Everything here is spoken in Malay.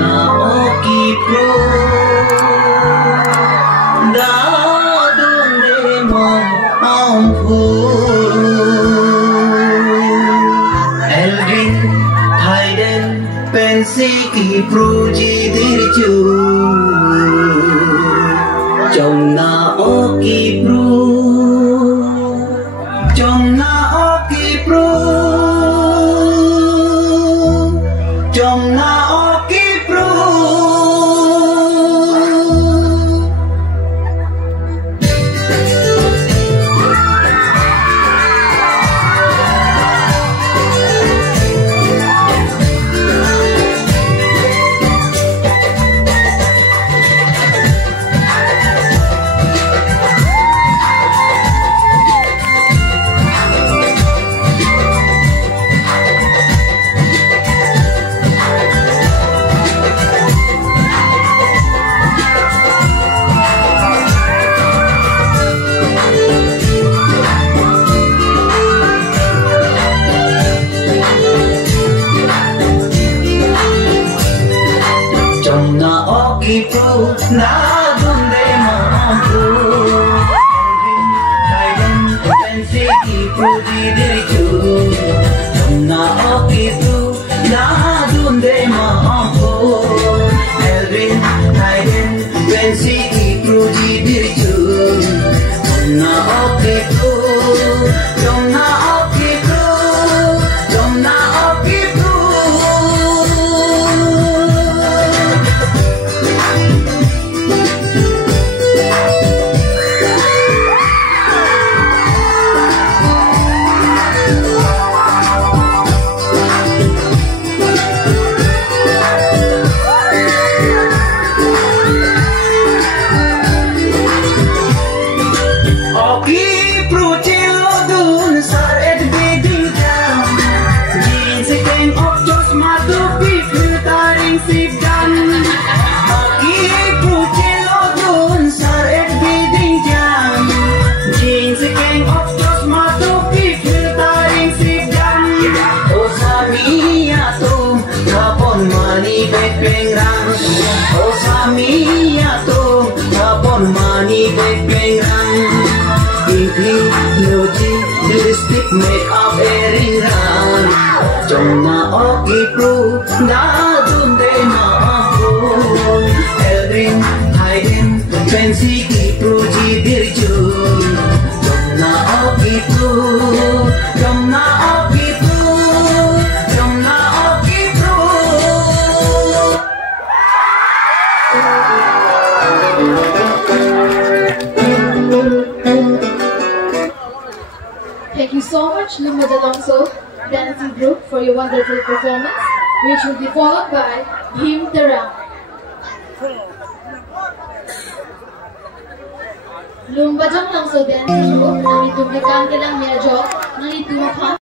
Naoki pro da donde mampu Elvin Hayden pensi ki proji dirju Trong Naoki pro Trong Naoki pro Trong Naoki pro Trong Naoki pro na donde mampu Hayden pensi ki proji dirju Trong Naoki pro na donde mampu Elvin Hayden pensi ki proji dirju Trong Naoki pro Trong Naoki pro Trong Naoki pro Oki pro chilo dun sar et beding jam Jin sekeng of jos matu pifu taring sipdan Oki pro chilo dun sar et beding jam Jin sekeng of jos matu pifu taring sipdan Osami atum kapon mani pepeng rang Osami atum kapon mani pepeng rang Beauty, lipstick, makeup, earring rang Trong Naoki pro da donde mampu Elvin Hayden pensi ki proji dirju Trong Naoki pro Trong Naoki pro Trong Naoki pro Thank you so much, Lumba Dalongso dancing group, for your wonderful performance, which will be followed by Him Tarang. Lumba Dalongso dancing group, nang itublikan ka lang medyo, nang itumakan